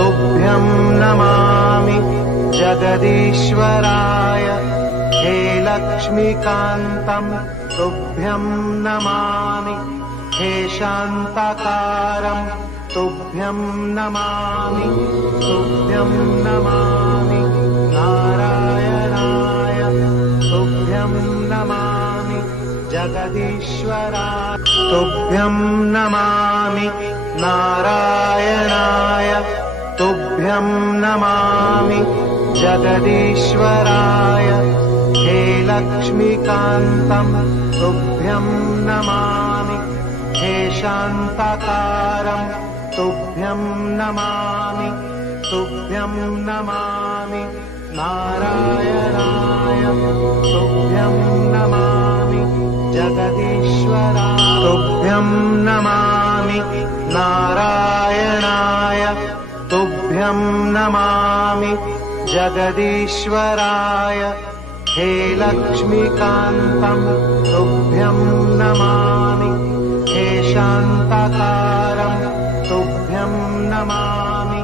तुभ्यं नमामि जगदीश्वराय हे लक्ष्मीकान्तं तुभ्यं नमामि हे शान्ताकारं तुभ्यं नमामि तुभ्यं नमामि नारायणाय तुभ्यं नमामि जगदीश्वराय तुभ्यं नमामि नारायणाय तुभ्यं नमामि जगदीश्वराय हे लक्ष्मीकान्तं तुभ्यं नमामि हे शान्ताकारं तुभ्यं नमामि तुभ्यं नमामि नारायणाय तुभ्यं नमामि जगदीश्वराय तुभ्यं नमामि नारायणाय तुभ्यं नमामि जगदीश्वराय हे लक्ष्मीकान्तं तुभ्यं नमामि हे शान्ताकारं तुभ्यं नमामि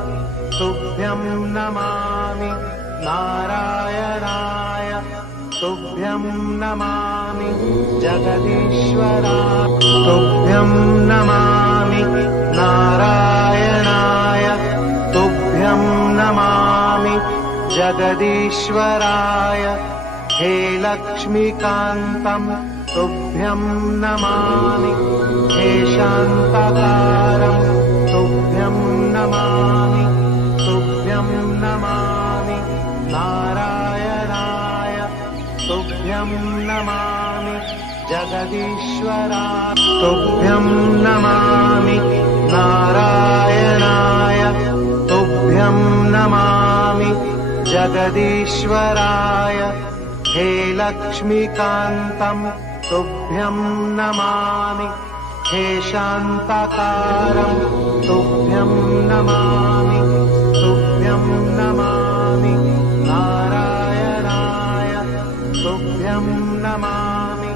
तुभ्यं नमामि नारायणाय तुभ्यं नमामि जगदीश्वराय तुभ्यं नमामि नारायणाय तुभ्यं नमामि जगदीश्वराय हे लक्ष्मीकान्तं तुभ्यं नमामि हे शान्ताकारं तुभ्यं नमामि तुभ्यं नमामि नारायणाय तुभ्यं नमामि जगदीश्वराय तुभ्यं नमामि नारायणाय तुभ्यं नमामि जगदीश्वराय हे लक्ष्मीकान्तं तुभ्यं नमामि हे शान्ताकारं तुभ्यं नमामि तुभ्यं नमामि नारायणाय तुभ्यं नमामि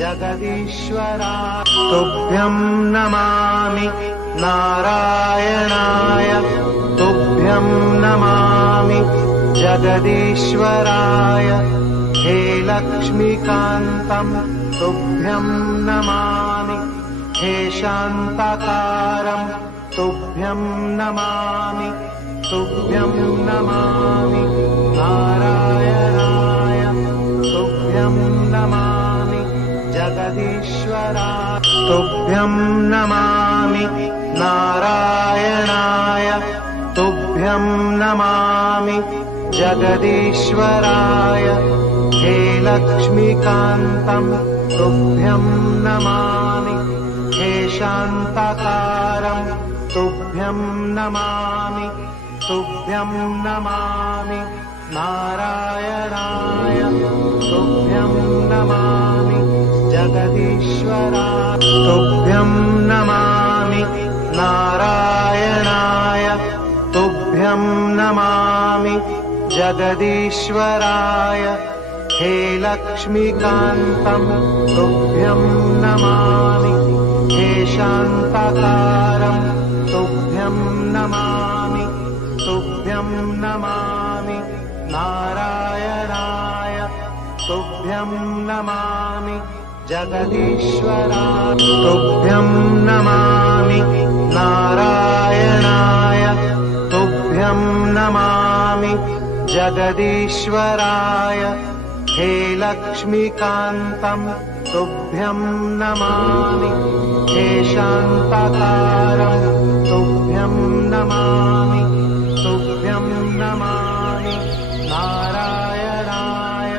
जगदीश्वराय तुभ्यं नमामि नारायणाय तुभ्यं नमामि जगदीश्वराय हे लक्ष्मीकान्तं तुभ्यं नमामि हे शान्ताकारं तुभ्यं नमामि तुभ्यं नमामि नारायणाय तुभ्यं नमामि जगदीश्वराय तुभ्यं नमामि नारायणाय तुभ्यं नमामि जगदीश्वराय हे लक्ष्मीकान्तं तुभ्यं नमामि हे शान्ताकारं तुभ्यं नमामि तुभ्यं नमामि नारायणाय तुभ्यं नमामि जगदीश्वराय तुभ्यं नमामि नारायणाय तुभ्यं नमामि जगदीश्वराय हे लक्ष्मीकान्तं तुभ्यं नमामि हे शान्ताकारं तुभ्यं नमामि तुभ्यं नमामि नारायणाय तुभ्यं नमामि जगदीश्वराय तुभ्यं नमामि नारायणाय तुभ्यं नमामि जगदीश्वराय हे लक्ष्मीकान्तं तुभ्यं नमामि हे शान्ताकारं तुभ्यं नमामि तुभ्यं नमामि नारायणाय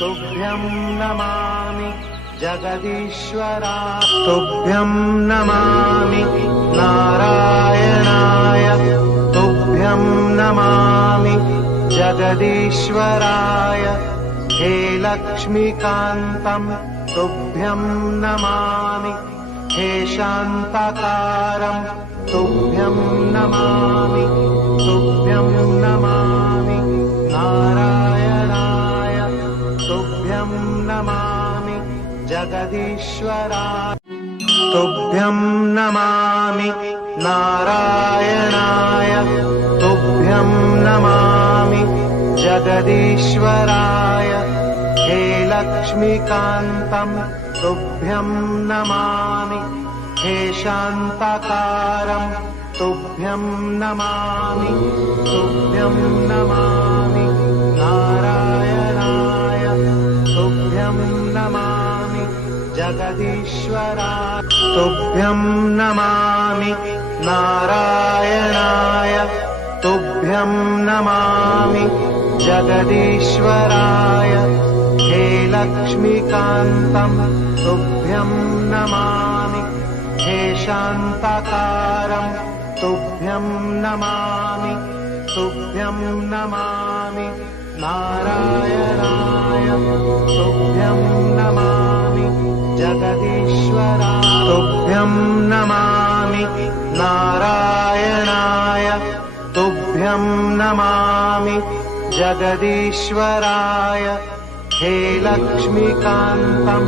तुभ्यं नमामि जगदीश्वराय तुभ्यं नमामि नारायणाय तुभ्यं नमामि जगदीश्वराय हे लक्ष्मीकान्तं तुभ्यं नमामि हे शान्ताकारं तुभ्यं नमामि तुभ्यं नमामि नारायणाय तुभ्यं नमामि जगदीश्वराय तुभ्यं नमामि नारायणाय जगदीश्वराय हे लक्ष्मीकान्तं तुभ्यं नमामि हे शान्ताकारं तुभ्यं नमामि तुभ्यं नमामि नारायणाय तुभ्यं नमामि जगदीश्वराय तुभ्यं नमामि नारायणाय तुभ्यं नमामि जगदीश्वराय हे लक्ष्मीकान्तं तुभ्यं नमामि हे शान्ताकारं तुभ्यं नमामि तुभ्यं नमामि नारायणाय तुभ्यं नमामि जगदीश्वराय तुभ्यं नमामि नारायणाय तुभ्यं नमामि जगदीश्वराय हे लक्ष्मीकान्तं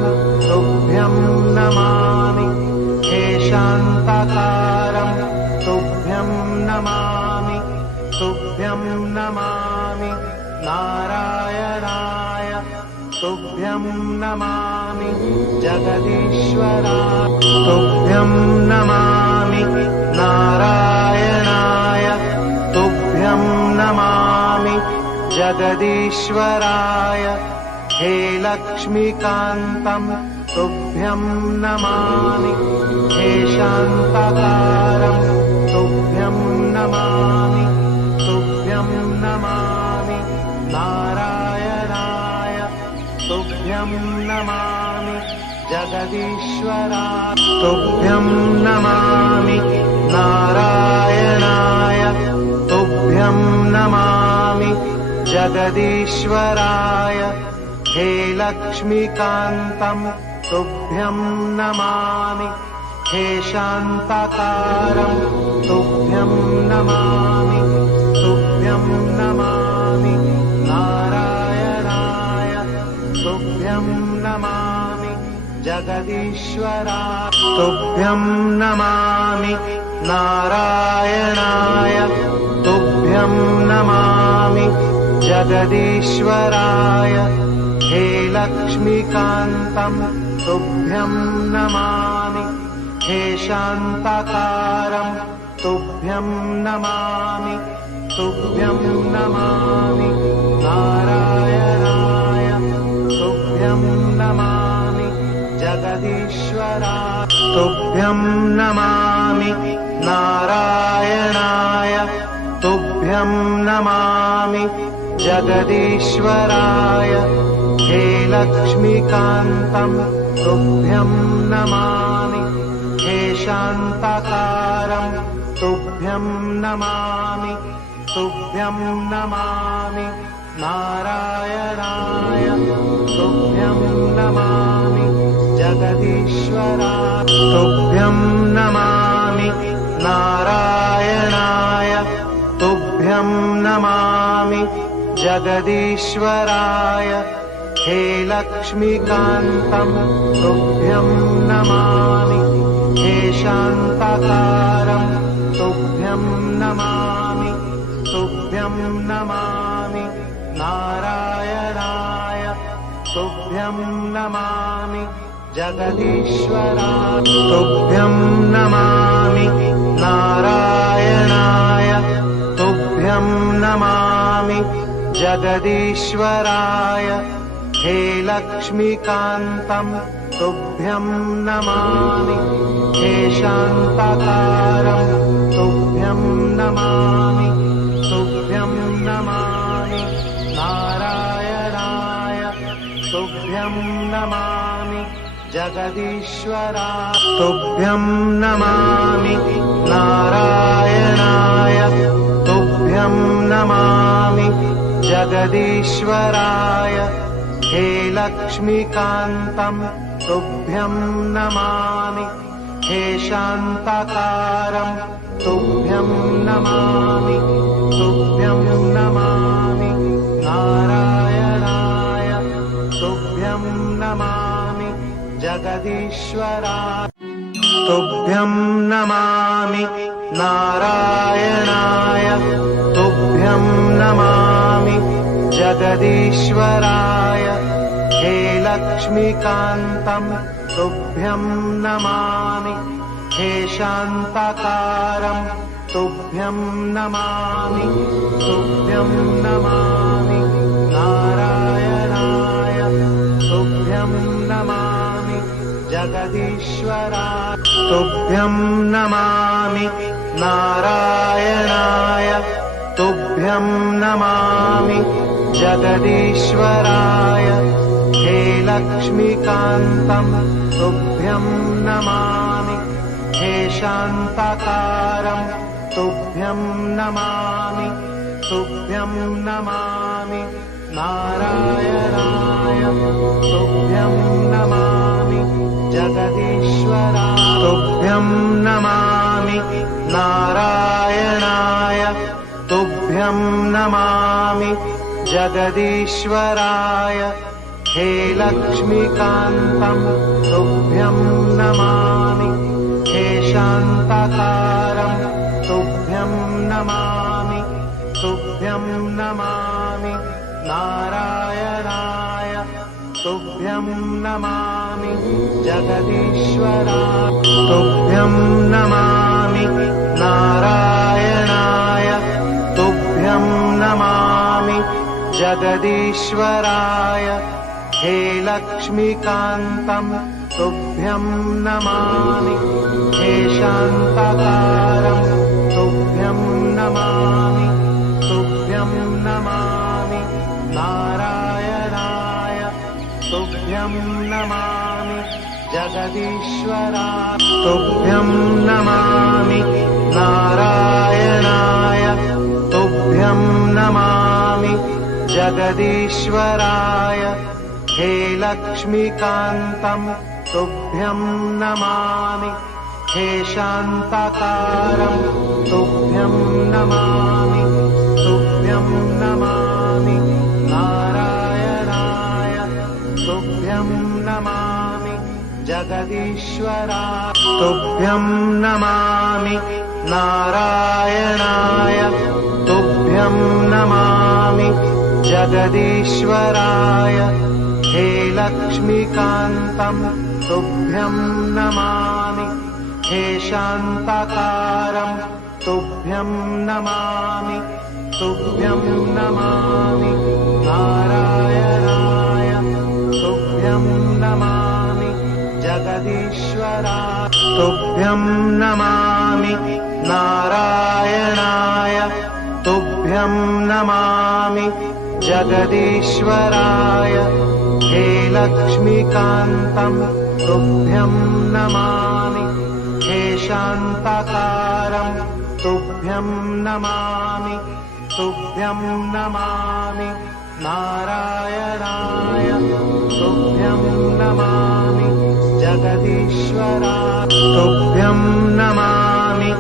तुभ्यं नमामि हे शान्ताकारं तुभ्यं नमामि तुभ्यं नमामि नारायणाय तुभ्यं नमामि जगदीश्वराय तुभ्यं नमामि नारायणाय तुभ्यं नमामि जगदीश्वराय हे लक्ष्मीकान्तं तुभ्यं नमामि हे शान्ताकारं तुभ्यं नमामि तुभ्यं नमामि नारायणाय तुभ्यं नमामि जगदीश्वराय तुभ्यं नमामि नारायणाय तुभ्यं नमामि जगदीश्वराय हे लक्ष्मीकान्तं तुभ्यं नमामि हे शान्ताकारं तुभ्यं नमामि तुभ्यं नमामि नारायणाय तुभ्यं नमामि जगदीश्वराय तुभ्यं नमामि नारायणाय तुभ्यं नमामि जगदीश्वराय हे लक्ष्मीकान्तं तुभ्यं नमामि हे शान्ताकारं तुभ्यं नमामि तुभ्यं नमामि नारायणाय तुभ्यं नमामि जगदीश्वराय तुभ्यं नमामि नारायणाय तुभ्यं नमामि जगदीश्वराय हे लक्ष्मीकान्तं तुभ्यं नमामि हे शान्ताकारं तुभ्यं नमामि तुभ्यं नमामि नारायणाय तुभ्यं नमामि जगदीश्वराय तुभ्यं नमामि नारायणाय तुभ्यं नमामि जगदीश्वराय हे लक्ष्मीकान्तं तुभ्यं नमामि हे शान्ताकारं तुभ्यं नमामि तुभ्यं नमामि नारायणाय तुभ्यं नमामि जगदीश्वराय तुभ्यं नमामि नारायणाय तुभ्यं नमामि जगदीश्वराय हे लक्ष्मीकान्तं तुभ्यं नमामि हे शान्ताकारं तुभ्यं नमामि तुभ्यं नमामि नारायणाय तुभ्यं नमामि जगदीश्वराय तुभ्यं नमामि नारायणाय तुभ्यं नमामि जगदीश्वराय हे लक्ष्मीकान्तं तुभ्यं नमामि हे शान्ताकारं तुभ्यं नमामि तुभ्यं नमामि नारायणाय तुभ्यं नमामि जगदीश्वराय तुभ्यं नमामि नारायणाय तुभ्यं नमामि जगदीश्वराय हे लक्ष्मीकान्तं तुभ्यं नमामि हे शान्ताकारं तुभ्यं नमामि तुभ्यं नमामि नारायणाय तुभ्यं नमामि जगदीश्वराय तुभ्यं नमामि नारायणाय तुभ्यं नमामि जगदीश्वराय हे लक्ष्मीकान्तं तुभ्यं नमामि हे शान्ताकारं तुभ्यं नमामि तुभ्यं नमामि नारायणाय तुभ्यं नमामि जगदीश्वराय तुभ्यं नमामि नारायणाय तुभ्यं नमामि जगदीश्वराय हे लक्ष्मीकान्तं तुभ्यं नमामि हे शान्ताकारं तुभ्यं नमामि तुभ्यं नमामि नारायणाय तुभ्यं नमामि जगदीश्वराय तुभ्यं नमामि नारायणाय तुभ्यं नमामि जगदीश्वराय हे लक्ष्मीकान्तं तुभ्यं नमामि हे शान्ताकारं तुभ्यं नमामि तुभ्यं नमामि नारायणाय तुभ्यं नमामि जगदीश्वराय तुभ्यं नमामि नारायणाय तुभ्यं नमामि जगदीश्वराय हे लक्ष्मीकान्तं तुभ्यं नमामि हे शान्ताकारं तुभ्यं नमामि तुभ्यं नमामि नारायणाय तुभ्यं नमामि जगदीश्वराय तुभ्यं नमामि नारायणाय तुभ्यं नमामि जगदीश्वराय हे लक्ष्मीकान्तं तुभ्यं नमामि हे शान्ताकारं तुभ्यं नमामि तुभ्यं नमामि नारायणाय तुभ्यं नमामि जगदीश्वराय तुभ्यं नमामि नारायणाय तुभ्यं नमामि जगदीश्वराय हे लक्ष्मीकान्तं तुभ्यं नमामि हे शान्ताकारं तुभ्यं नमामि तुभ्यं नमामि नारायणाय तुभ्यं नमामि जगदीश्वराय तुभ्यं नमामि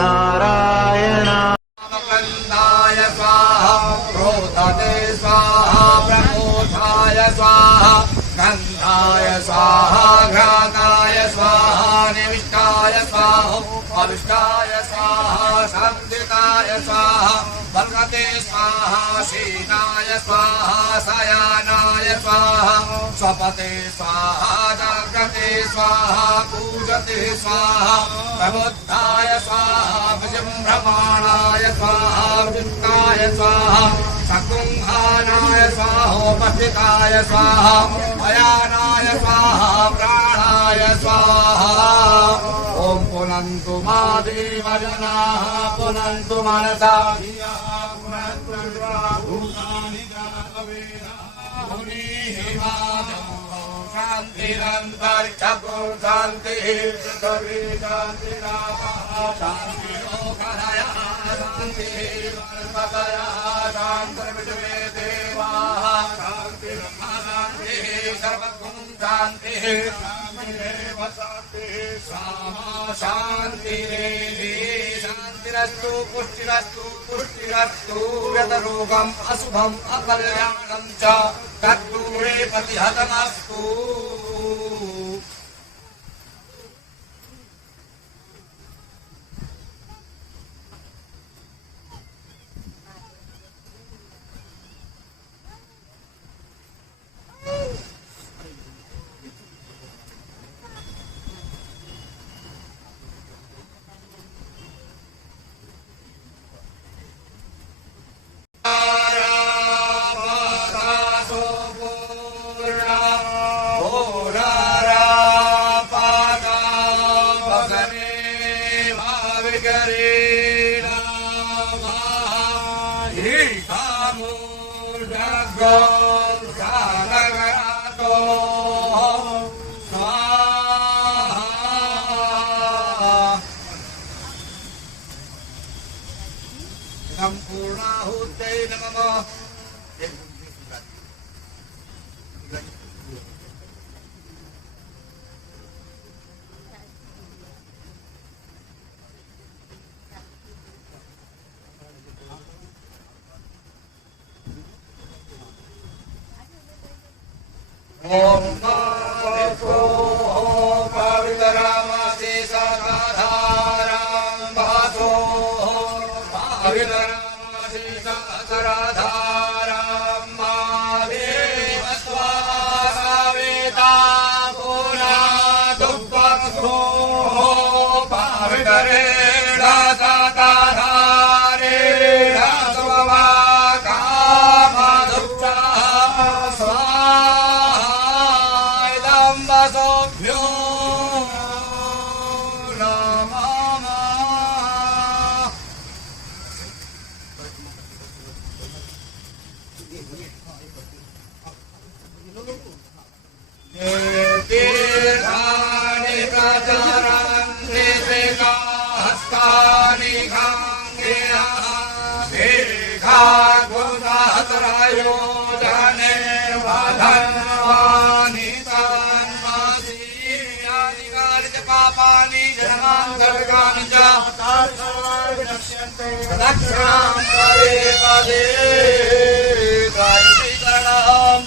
नारायणाय स्कन्दाय स्वाहा प्रोतते स्वाहा प्रमोदाय स्वाहा गन्धाय स्वाहा घ्राताय स्वाहा निविष्टाय स्वाहा अविष्टाय स्वाहा संस्थिताय स्वाहा बलगते स्वाहा शीनाय स्वाहा शयानाय स्वाहा स्वपते स्वाहा जाग्रते स्वाहा पूजते स्वाहा प्रबुद्धाय स्वाहा विजृम्भमाणाय स्वाहा वित्ताय स्वाहा सकुंहानाय स्वाहोपस्थिताय स्वाहा अयानाय स्वाहा प्राणाय स्वाहा ओम पुनन्तु मा देवजनाः पुनन्तु मनसा पुनन्तु भूतानि जातवेदाः मुनिः शान्तिरन्तरिक्षगो शान्तिः पृथिवी शान्तिरापः शान्तिरोगरयः शान्तिः पर्वतयः शान्तिर्विश्वे देवाः शान्तिर्ब्रह्म शान्तिः सर्वगुण शान्तिः शान्तिरेव शान्तिः सामा शान्तिरेधि शान्तिरस्तु पुष्टिरस्तु पुष्टिरस्तु व्यतरोगम् अशुभम् अकल्याणम् च तद्दूरे प्रतिहतमस्तु। ईशामूर्धर्गो सागरातो स्वाहा पूर्णाहुतै नमः ओम नमो पवित्रमसि सदाधारं भासो पवित्रमसि सदाधारं मादेव स्वाहावेता पुनादुपक्षो पवित्रेण सदाधारेण स्ववाकामधुक्ता स्वाहाभ्यो नमः तीर्थानि प्रचरन्ति हस्तानि गाङ्गेयः दीर्घाद्भुतत्रयोजने वधन्वानि तन्मासीयानि कानि च पापानि जन्मान्तरकानि च दक्षिणां पदे पदे कायिकरणम्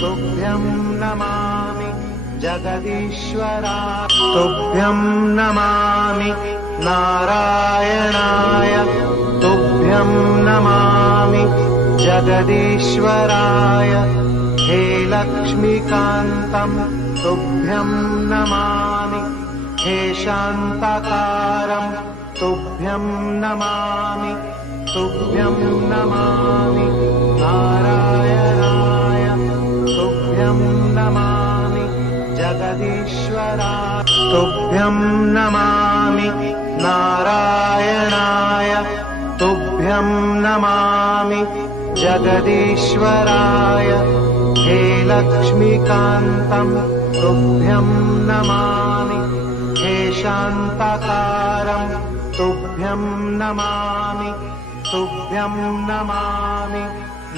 तुभ्यं नमामि जगदीश्वरा तुभ्यं नमामि नारायणाय तुभ्यं नमामि जगदीश्वराय हे लक्ष्मीकान्तं तुभ्यं नमामि हे शान्ताकारं तुभ्यं नमामि तुभ्यं नमामि नारायणाय तुभ्यं नमामि जगदीश्वरा तुभ्यं नमामि नारायणाय तुभ्यं नमामि जगदीश्वराय हे लक्ष्मीकान्तं तुभ्यं नमामि हे शान्ताकारं तुभ्यं नमामि तुभ्यं नमामि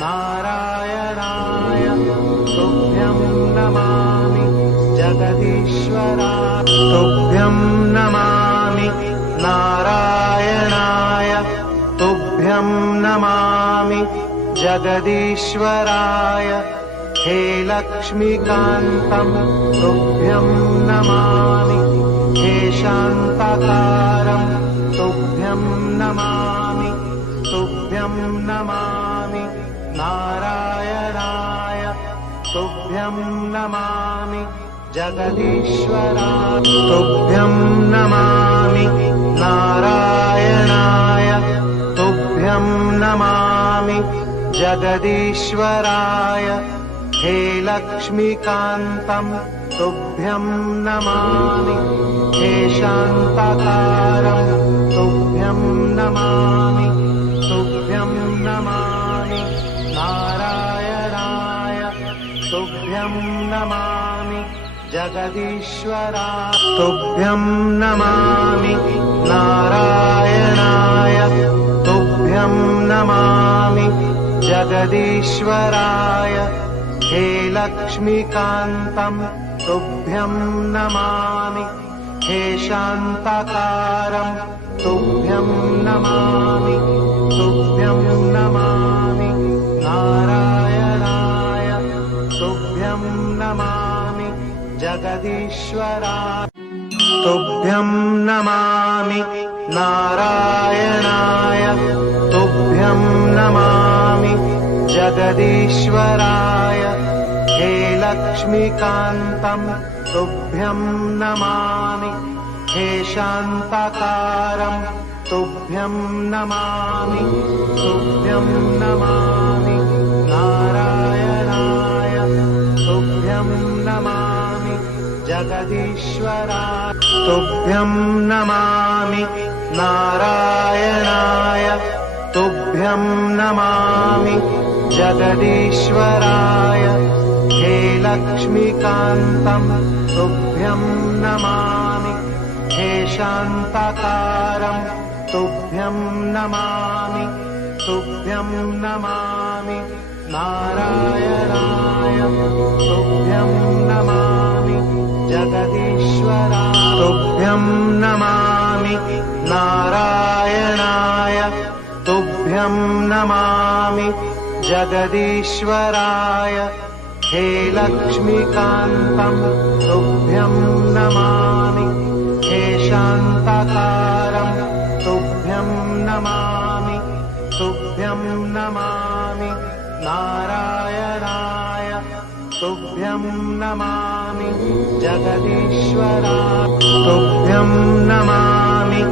नारायणाय तुभ्यं नमामि जगदीश्वरा तुभ्यं नमामि नारायणाय तुभ्यं नमामि जगदीश्वराय हे लक्ष्मीकान्तं तुभ्यं नमामि हे शान्ताकारं तुभ्यं नमामि तुभ्यं नमामि नारायणाय तुभ्यं नमामि जगदीश्वरा तुभ्यं नमामि नारायणाय तुभ्यं नमामि जगदीश्वराय हे लक्ष्मीकान्तं तुभ्यं नमामि हे शान्ताकारं तुभ्यं नमामि तुभ्यं नमामि नारायणाय तुभ्यं नमामि जगदीश्वरा तुभ्यं नमामि नारायणाय तुभ्यं नमामि जगदीश्वराय हे लक्ष्मीकान्तं तुभ्यं नमामि हे शान्ताकारं तुभ्यं नमामि तुभ्यं नमामि नारायणाय तुभ्यं नमामि जगदीश्वरा तुभ्यं नमामि नारायणाय तुभ्यं नमामि जगदीश्वराय हे लक्ष्मीकान्तं तुभ्यं नमामि हे शान्ताकारं तुभ्यं नमामि तुभ्यं नमामि नारायणाय तुभ्यं नमामि जगदीश्वरा तुभ्यं नमामि नारायणाय तुभ्यं तुभ्यं नमामि जगदीश्वराय हे लक्ष्मीकान्तं तुभ्यं नमामि हे शान्ताकारं तुभ्यं नमामि तुभ्यं नमामि नारायणाय तुभ्यं नमामि जगदीश्वराय तुभ्यं नमामि नारायणाय तुभ्यं नमामि जगदीश्वराय हे लक्ष्मीकान्तं तुभ्यं नमामि हे शान्ताकारं तुभ्यं नमामि तुभ्यं नमामि नारायणाय तुभ्यं नमामि जगदीश्वराय तुभ्यं नमामि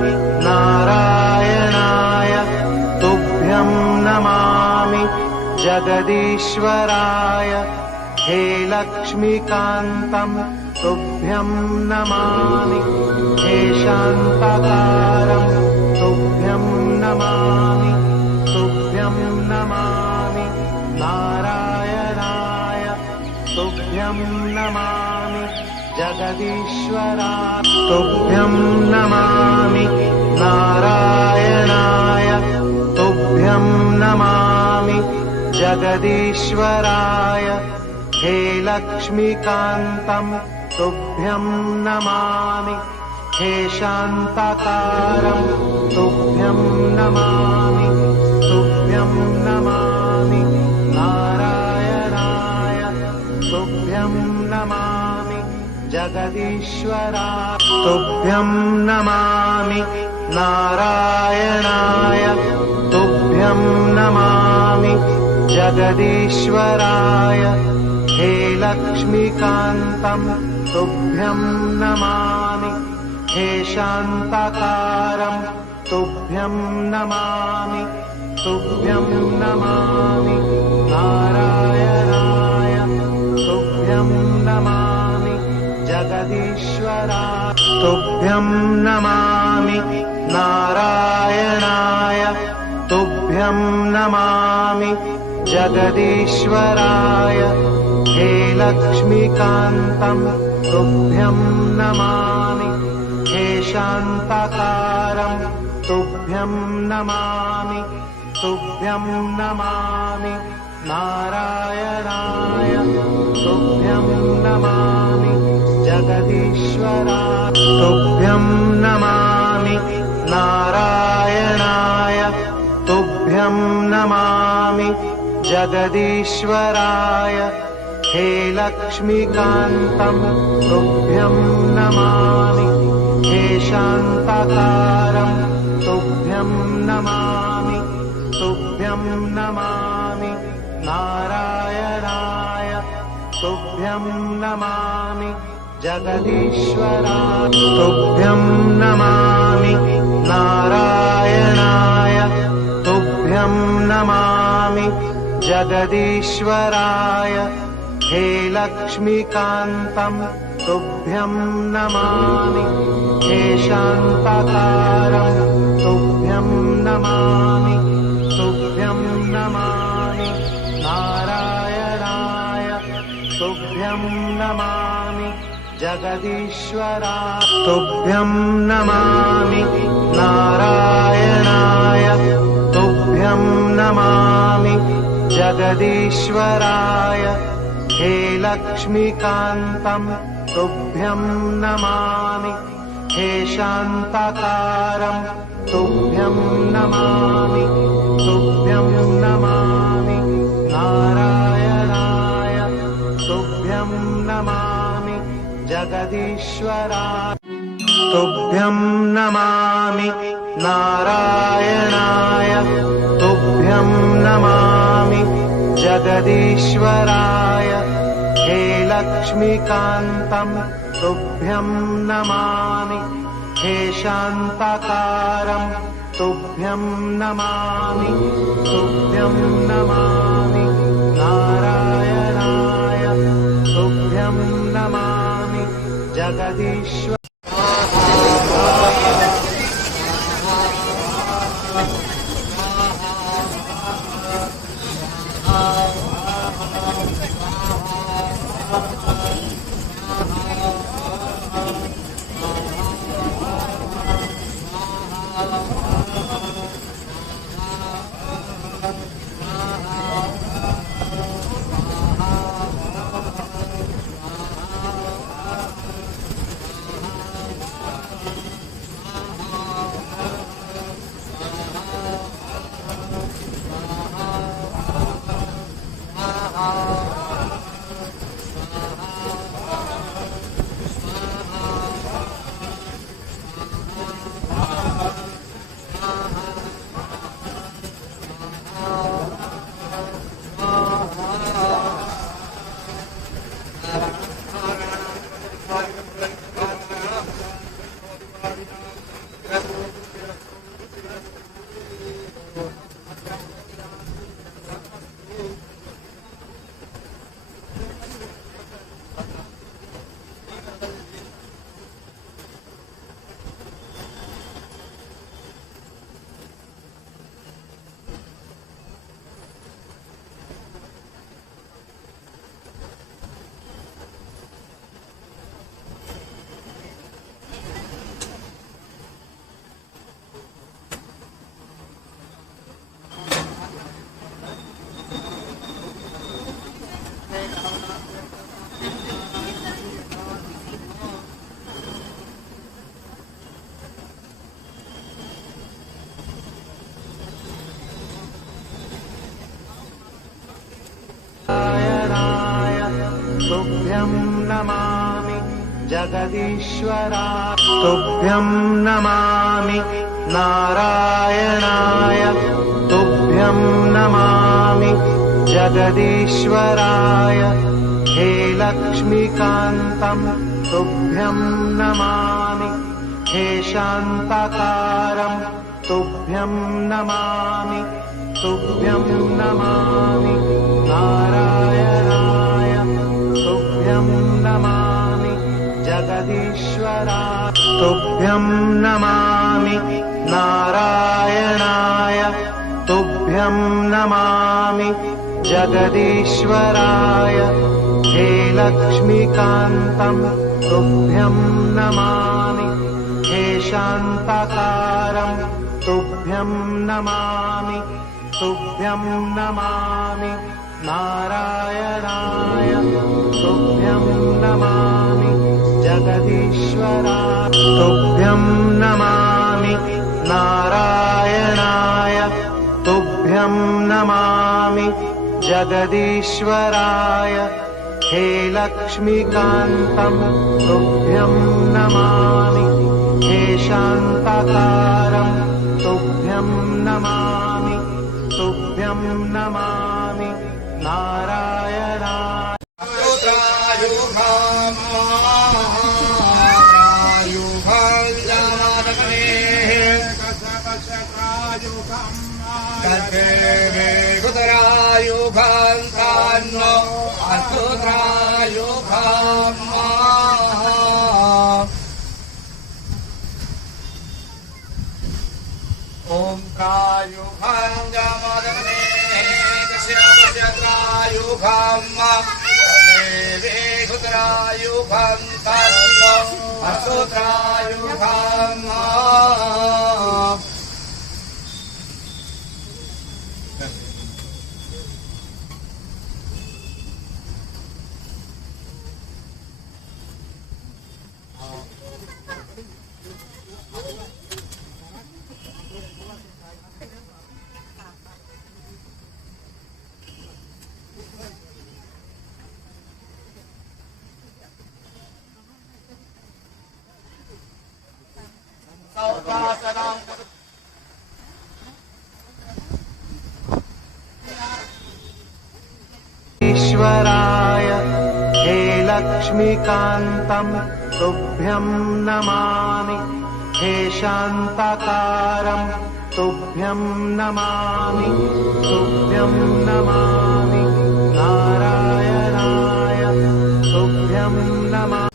नारायणाय तुभ्यं नमामि जगदीश्वराय हे लक्ष्मीकान्तं तुभ्यं नमामि हे शान्ताकारं तुभ्यं नमामि तुभ्यं नमामि नारायणाय तुभ्यं नमामि जगदीश्वराय तुभ्यं नमामि नारायणाय तुभ्यं नमामि जगदीश्वराय हे लक्ष्मीकान्तं तुभ्यं नमामि हे शान्ताकारं तुभ्यं नमामि तुभ्यं नमामि नारायणाय तुभ्यं नमामि जगदीश्वराय तुभ्यं नमामि नारायणाय तुभ्यं नमामि जगदीश्वराय हे लक्ष्मीकान्तं तुभ्यं नमामि हे शान्ताकारं तुभ्यं नमामि तुभ्यं नमामि नारायणाय तुभ्यं नमामि जगदीश्वराय तुभ्यं नमामि नारायणाय तुभ्यं नमामि जगदीश्वराय हे लक्ष्मीकान्तं तुभ्यं नमामि हे शान्ताकारं तुभ्यं नमामि तुभ्यं नमामि नारायणाय तुभ्यं नमामि जगदीश्वराय तुभ्यं नमामि नारायणाय तुभ्यं नमामि जगदीश्वराय हे लक्ष्मीकान्तं तुभ्यं नमामि हे शान्ताकारं तुभ्यं नमामि तुभ्यं नमामि नारायणाय तुभ्यं नमामि जगदीश्वराय तुभ्यं नमामि नारायणाय तुभ्यं नमामि जगदीश्वराय हे लक्ष्मीकान्तं तुभ्यं नमामि हे शान्ताकारं तुभ्यं नमामि तुभ्यं नमामि नारायणाय तुभ्यं नमामि जगदीश्वराय तुभ्यं नमामि नारायणाय तुभ्यं नमामि जगदीश्वराय हे लक्ष्मीकान्तं तुभ्यं नमामि हे शान्ताकारं तुभ्यं नमामि तुभ्यं नमामि नारायणाय तुभ्यं नमामि जगदीश्वराय तुभ्यं नमामि नारायणाय तुभ्यं नमामि जगदीश्वराय हे लक्ष्मीकान्तं तुभ्यं नमामि हे शान्ताकारं तुभ्यं नमामि तुभ्यं नमामि नारायणाय तुभ्यं नमामि जगदीश्वर जगदीश्वराय तुभ्यं नमामि नारायणाय तुभ्यं नमामि जगदीश्वराय हे लक्ष्मीकान्तं तुभ्यं नमामि हे शान्ताकारं तुभ्यं नमामि तुभ्यं नमामि नारायणाय तुभ्यं नमामि जगदीश्वराय तुभ्यं नमामि नारायणाय तुभ्यं नमामि जगदीश्वराय हे लक्ष्मीकान्तं तुभ्यं नमामि हे शान्ताकारं तुभ्यं नमामि तुभ्यं नमामि नारायणाय तुभ्यं नमामि जगदीश्वराय तुभ्यं नमामि नारायणाय तुभ्यं नमामि जगदीश्वराय हे लक्ष्मीकान्तं तुभ्यं नमामि हे शान्ताकारं तुभ्यं नमामि तुभ्यं नमामि नारायणाय ओम त्रायुगं जामादने तस्य त्रायुगं देवे त्रायुगं तन्नो अस्तु त्रायुगं ईश्वराय हे लक्ष्मीकान्तं तुभ्यं नमामि हे शान्ताकारं तुभ्यं नमामि तुभ्यं नमामि नारायणाय तुभ्यं नमामि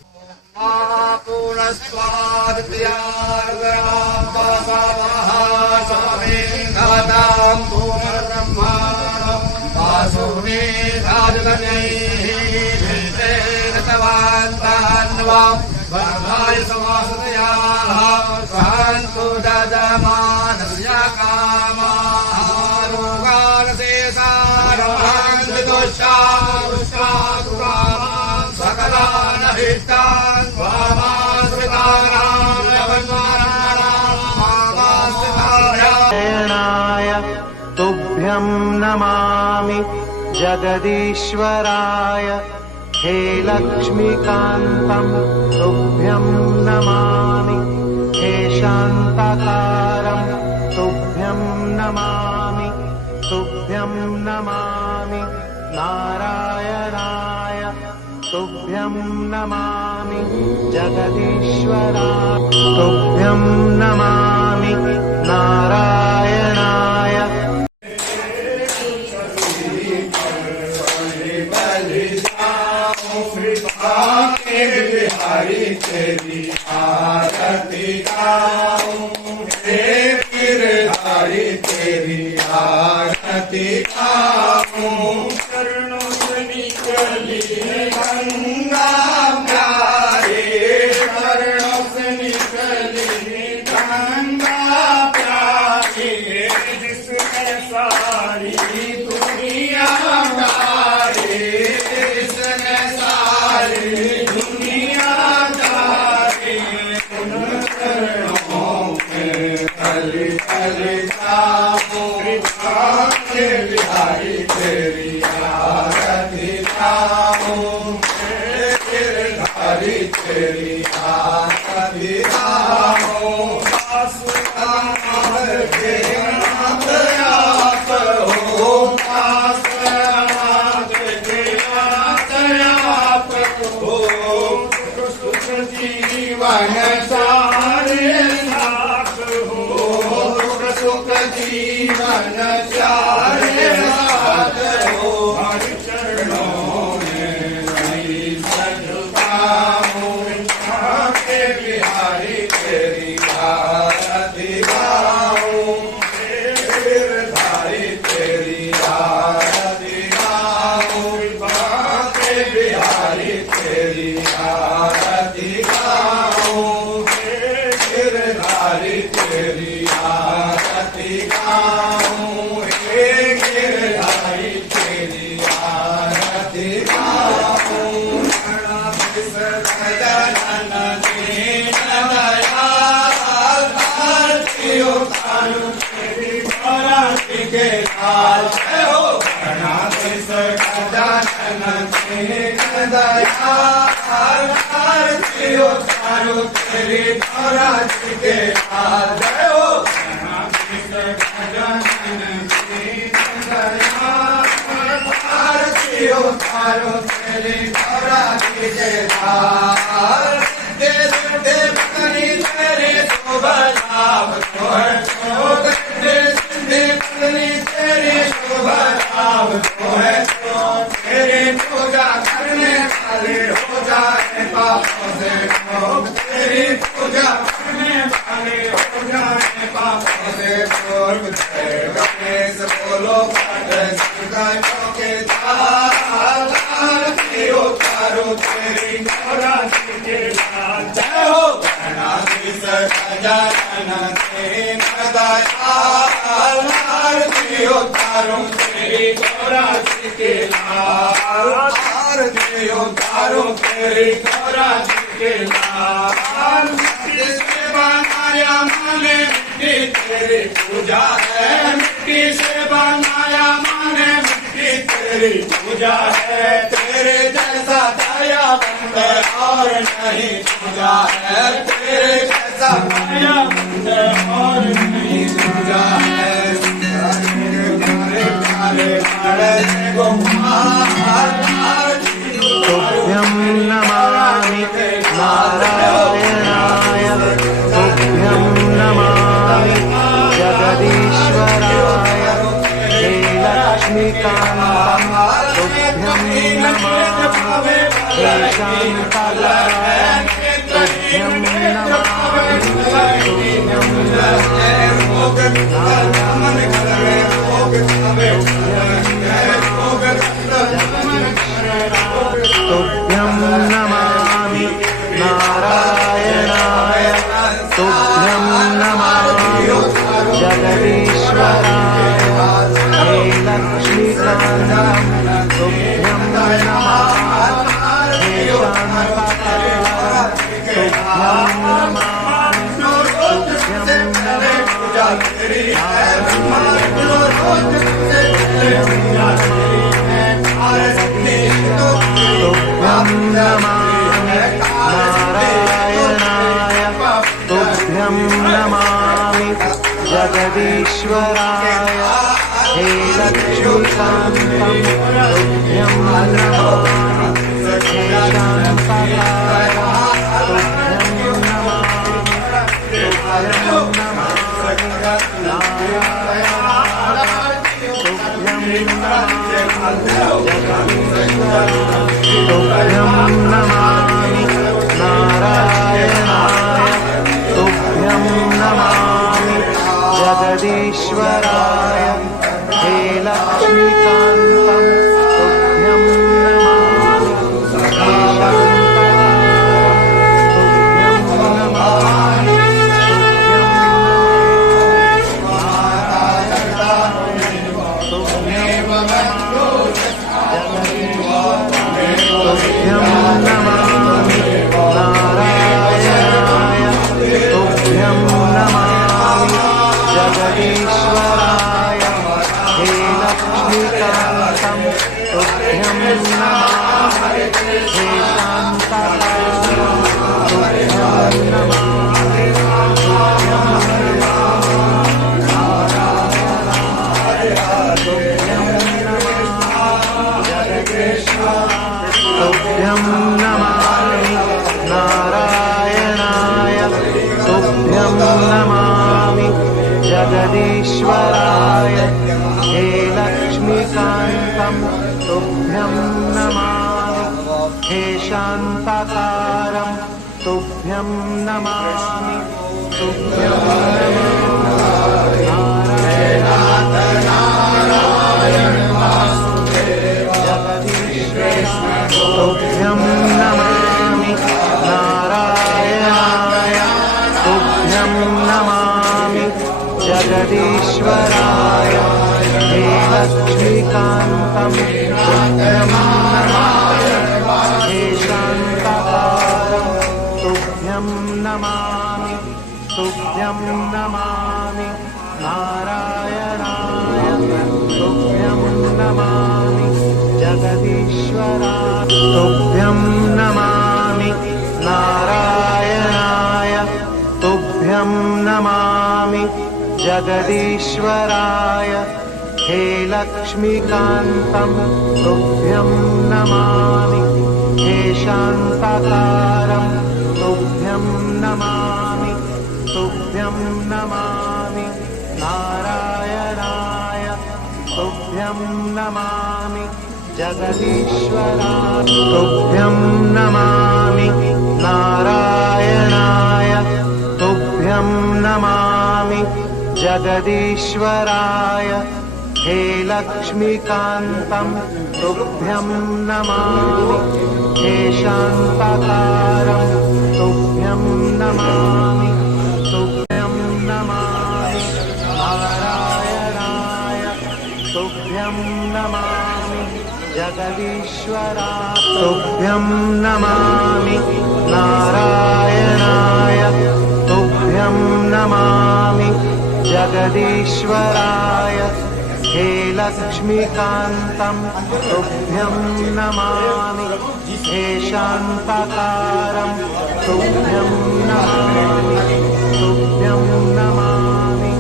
नारायणाय तुभ्यं नमामि जगदीश्वराय हे लक्ष्मीकान्तं तुभ्यं नमामि हे शान्ताकारं तुभ्यं नमामि तुभ्यं नमामि नारायणाय तुभ्यं नमामि जगदीश्वराय तुभ्यं नमामि नारायणाय बिहारी तेरी आरती गाऊं हे गिरधारी तेरी आरती गाऊं चरणों से निकली गंगा प्यारी चरणों से निकली गंगा प्यारी जिसने सारी दुनिया गारी जिसने सारी बिहारी तेरी आरती गाऊं गिरधारी तेरी चाहे हाथ हो हरि चरणों में नहीं झुकाऊं आके बिहारी तेरी आरती गाऊं गिरधारी तेरी आरती गाऊं आके बिहारी तेरी आरती गाऊं गिरधारी तेरी आरती गाऊं गिरधारी तेरी आरती गाऊं गजानन दीन दयाल आरती उतारू तेरी आरती के लाल जय हो गणाधीश गजानन दीन दयाल आरती उतारू तेरी आरती के लाल जय हो गणाधीश गजानन दीन दयाल आरती उतारू तेरी आरती के लाल दे दे पत्नी तेरे शुभ लाभ तो है तो दे दे पत्नी तेरे शुभ लाभ तो है तो तेरे पूजा करने वाले हो जाए पापों से मुक्त तेरी पूजा करने वाले हो जाए पापों से मुक्त गणेश बोलो गायों के ताल आरती उतारो तेरी नवरात्रि के लाल जय हो गणाधीश गजानन दीन दयाल आरती उतारो तेरी नवरात्रि के लाल आरती उतारो तेरी नवरात्रि के लाल मिट्टी से बनाया माने मिट्टी तेरी पूजा है मिट्टी से बनाया माने मिट्टी तेरी पूजा है तेरे जैसा दयावंत और नहीं पूजा है तेरे जैसा दयावंत और नहीं पूजा है तुभ्यं नमामि नारायणाय तुभ्यं नमामि जगदीश्वराय हे लक्ष्मीकान्तं तुभ्यं नमामि हे शान्तालाय तुभ्यं नमामि तुभ्यं तुभ्यं नमामि नारायणाय तुभ्यं नमामि जगदीश्वराय हे लक्ष्मीकान्तं तुभ्यं नमामि हे शान्तालाय तुभ्यं नमामि तुभ्यं तुभ्यं नमामि नारायणाय तुभ्यं नमामि जगदीश्वराय हे लक्ष्मीकान्तं तुभ्यं नमामि हे शान्तालाय तुभ्यं नमामि तुभ्यं नमामि नारायणाय तुभ्यं नमामि तुभ्यं नमामि नारायणाय तुभ्यं नमामि जगदीश्वराय हे लक्ष्मीकान्तं तुभ्यं नमामि हे शान्तालाय तुभ्यं नमामि तुभ्यं नमामि नारायणाय तुभ्यं नमामि जगदीश्वराय हे लक्ष्मीकान्तं तुभ्यं नमामि हे शान्तालाय तुभ्यं नमामि तुभ्यं नमामि नारायणाय तुभ्यं नमामि जगदीश्वराय लक्ष्मीकान्तं तुभ्यं नमामि हे शान्ताकारं तुभ्यं नमामि तुभ्यं तुभ्यं नमामि नारायणाय तुभ्यं नमामि जगदीश्वराय हे लक्ष्मीकान्तं तुभ्यं नमामि हे शान्ताकारं तुभ्यं नमामि तुभ्यं नमामि नारायणाय तुभ्यं नमामि जगदीश्वराय तुभ्यं नमामि नारायणाय तुभ्यं नमामि जगदीश्वराय हे लक्ष्मीकान्तं तुभ्यं नमामि हे शान्ताकारं तुभ्यं नमामि तुभ्यं नमामि नारायणाय तुभ्यं नमामि जगदीश्वराय तुभ्यं नमामि नारायणाय तुभ्यं नमामि जगदीश्वराय हे लक्ष्मीकान्तं तुभ्यं नमामि हे शान्ताकारं तुभ्यं नमामि तुभ्यं नमामि नारायणाय तुभ्यं नमामि जगदीश्वराय तुभ्यं नमामि नारायणाय तुभ्यं नमामि जगदीश्वराय हे लक्ष्मीकान्तं तुभ्यं नमामि हे शान्ताकारं तुभ्यं नमामि तुभ्यं नमामि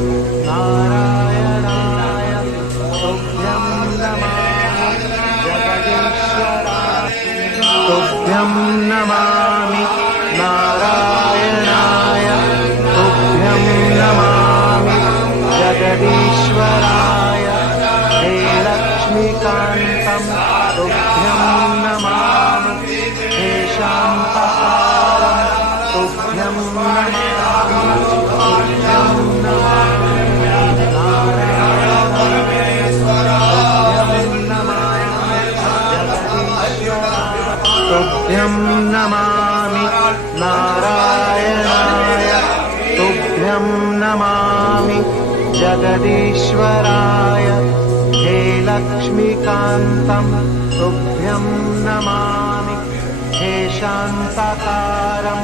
नारायणाय तुभ्यं नमामि जगदीश्वराय तुभ्यं नमामि नारायणाय तुभ्यं नमामि जगदीश्वराय हे लक्ष्मीकान्तं तुभ्यं नमामि हे शान्ताकारं तुभ्यं नमामि तुभ्यं नमामि तुभ्यं नमामि नारायणाय तुभ्यं नमामि जगदीश्वराय हे लक्ष्मीकान्तं तुभ्यं नमामि हे शान्ताकारं